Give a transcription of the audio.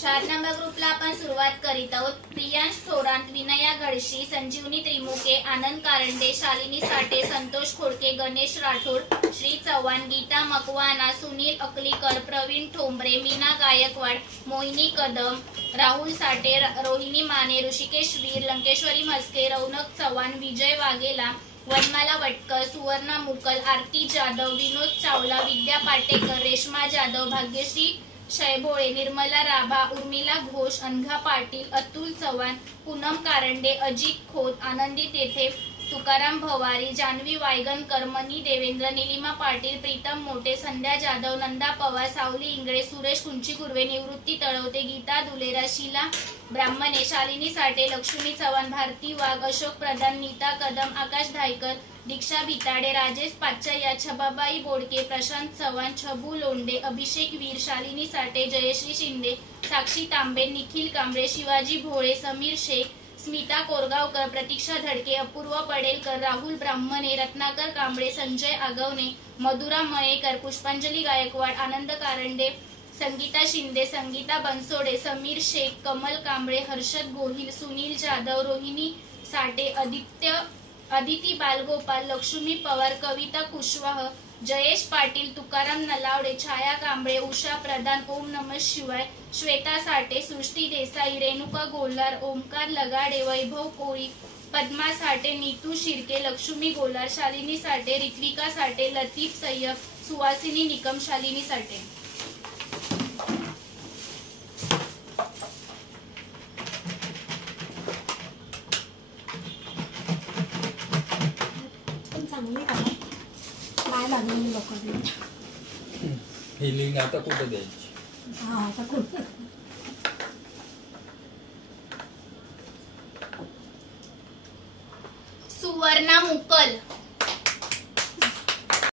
4 number ग्रुपला आपण सुरुवात करीत आहोत। प्रियांश थोरात, विनया घडशी, संजीवनी त्रिमुके, आनंद कारंडे, शालिनी साठे, संतोष खोडके, गणेश राठोड, श्री चव्हाण, गीता मकवाना, सुनील अकलीकर, प्रवीण ठोंबरे, मीना गायकवाड, मोहिनी कदम, राहुल साठे, रोहिणी माने, ऋषिकेश वीर, लंकेश्वरी म्हस्के, रौनक चव्हाण, विजय वाघेला, वनमाला वटकर, सुवर्णा मुकल, आरती जाधव, विनोद चावला, विद्या पाटेकर, रेश्मा जाधव, भाग्यश्री शैभोळे, निर्मला राभा, उर्मिला घोष, अनघा पाटील, अतुल चव्हाण, पूनम कारंडे, अजित खोत, आनंदी तेथे, तुकाराम भवारी, जान्हवी वायगणकर, मनी देवेंद्र, निलिमा पाटील, प्रीतम मोठे, संध्या जाधव, नंदा पवार, सावली इंगळे, सुरेश कुंचीकुर्वे, निवृत्ती तळवते, गीता दुलेरा, शीला ब्राह्मणे, शालिनी साठे, लक्ष्मी चव्हाण, भारती वाघ, अशोक प्रधान, नीता कदम, आकाश धायकर, दीक्षा भिताडे, राजेश पाचय्या, छबाबाई बोडके, प्रशांत चव्हाण, छबू लोंडे, अभिषेक वीर, शालिनी साठे, जयश्री शिंदे, साक्षी तांबे, निखिल कांबळे, शिवाजी भोळे, समीर शेख, स्मिता कोरगावकर, प्रतीक्षा धडके, अपूर्व पडेलकर, राहुल ब्राह्मणे, रत्नाकर कांबळे, संजय आगवणे, मधुरा मयेकर, पुष्पांजली गायकवाड, आनंद कारंडे, संगीता शिंदे, संगीता बनसोडे, समीर शेख, कमल कांबळे, हर्षद गोहिल, सुनील जाधव, रोहिणी साठे, अदिती बालगोपाल, लक्ष्मी पवार, कविता कुशवाह, जयेश पाटील, तुकाराम नलावडे, छाया कांबळे, उषा प्रधान, ओम नमः शिवाय, श्वेता साठे, सृष्टी देसाई, रेणुका गोलार, ओमकार लगाडे, वैभव कोळी, पद्मा साठे, नीतू शिर्के, लक्ष्मी गोलार, शालिनी साठे, रित्विका साठे, लतीफ सय्यद, सुवासिनी निकम, शालिनी साठे। ही लिंक आता कुठे द्यायची? सुवर्णा मुकल,